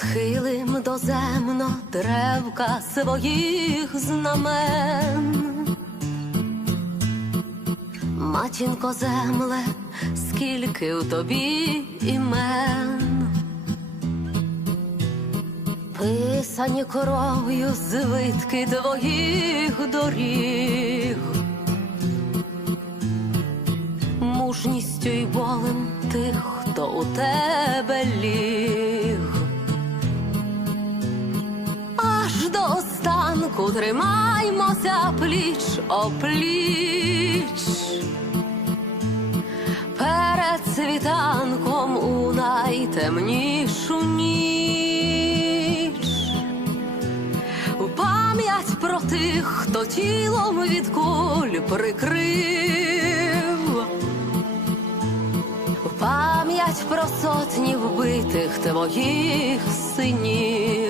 Схилим доземно древка своїх знамен. Матінко земле, скільки у тобі імен, писані кров'ю звитки твоїх доріг, мужністю й болем тих, хто у тебе ліг. До останку тримаймося пліч опліч. Перед світанком у найтемнішу ніч. У пам'ять про тих, хто тілом від куль прикрив. У пам'ять про сотні вбитих твоїх синів.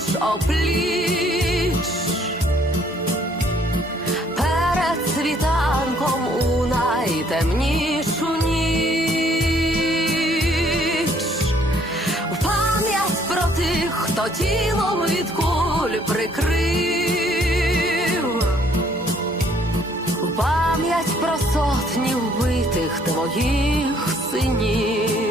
Пліч опліч. Перед світанком у найтемнішу ніч. В пам'ять про тих, хто тілом від куль прикрив. В пам'ять про сотні вбитих твоїх синів.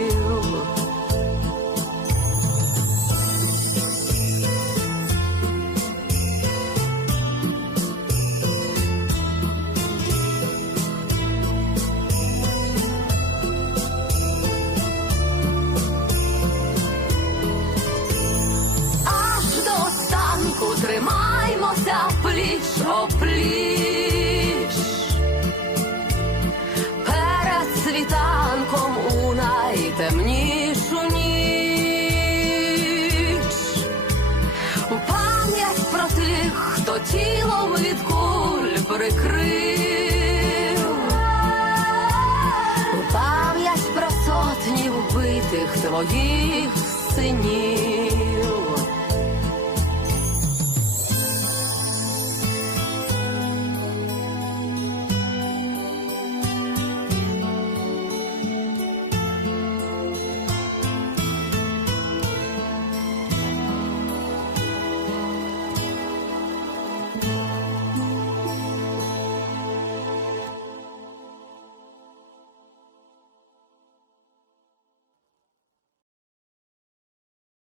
Пліч. Перед світанком у найтемнішу ніч. У пам'ять про тих, хто тілом від куль прикрив. У пам'ять про сотні вбитих твоїх синів.